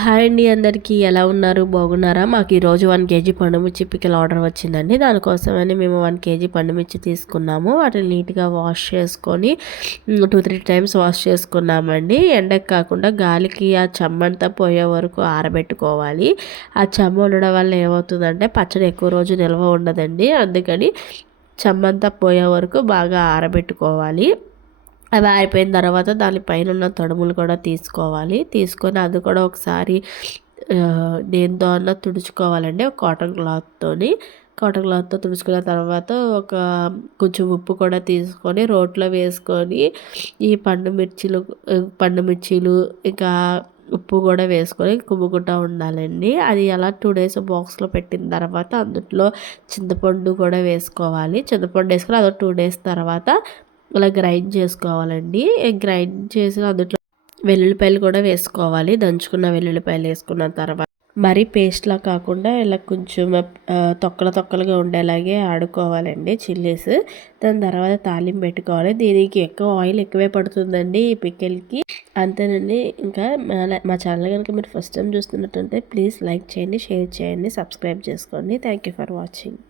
Hi అండి అందరికీ. ఎలా ఉన్నారు? బాగున్నారా? మాకు ఈరోజు 1 కేజీ పండుమిర్చి పికిల్ ఆర్డర్ వచ్చిందండి. దానికోసమని మేము 1 కేజీ పండుమిర్చి తీసుకున్నాము. వాటిని నీట్‌గా వాష్ చేసుకొని 2, 3 టైమ్స్ వాష్ చేసుకున్నామండి. ఎండకి కాకుండా గాలికి ఆ చెమ్మంతా పోయే వరకు ఆరబెట్టుకోవాలి. ఆ చెమ్మ ఉండడం వల్ల ఏమవుతుందంటే పచ్చడి ఎక్కువ రోజు నిల్వ ఉండదండి. అందుకని చెమ్మంతా పోయే వరకు బాగా ఆరబెట్టుకోవాలి. అవి ఆరిపోయిన తర్వాత దానిపైన ఉన్న తొడుములు కూడా తీసుకోవాలి. తీసుకొని అది కూడా ఒకసారి దేనితో అన్నా తుడుచుకోవాలండి. ఒక కాటన్ క్లాత్‌తోని. కాటన్ క్లాత్‌తో తుడుచుకున్న తర్వాత కొంచెం ఉప్పు కూడా తీసుకొని రోట్లో వేసుకొని ఈ పండు మిర్చీలు ఇంకా ఉప్పు కూడా వేసుకొని కుమ్ముకుంటా ఉండాలండి. అది అలా 2 డేస్ బాక్స్‌లో పెట్టిన తర్వాత అందులో చింతపండు కూడా వేసుకోవాలి. చింతపండు వేసుకొని అదో 2 డేస్ తర్వాత ఇలా గ్రైండ్ చేసుకోవాలండి. గ్రైండ్ చేసి అందులో వెల్లుల్లిపాయలు కూడా వేసుకోవాలి. దంచుకున్న వెల్లుల్లిపాయలు వేసుకున్న తర్వాత మరీ పేస్ట్‌లా కాకుండా ఇలా కొంచెం తొక్కలు తొక్కలుగా ఉండేలాగే ఆడుకోవాలండి చిల్లీస్. దాని తర్వాత తాలింపు పెట్టుకోవాలి. దీనికి ఎక్కువ ఆయిల్ ఎక్కువే పడుతుందండి ఈ పికిల్‌కి. అంతేనండి. ఇంకా మా ఛానల్ కనుక మీరు ఫస్ట్ టైం చూస్తున్నట్టుంటే ప్లీజ్ లైక్ చేయండి, షేర్ చేయండి, సబ్స్క్రైబ్ చేసుకోండి. Thank you for watching.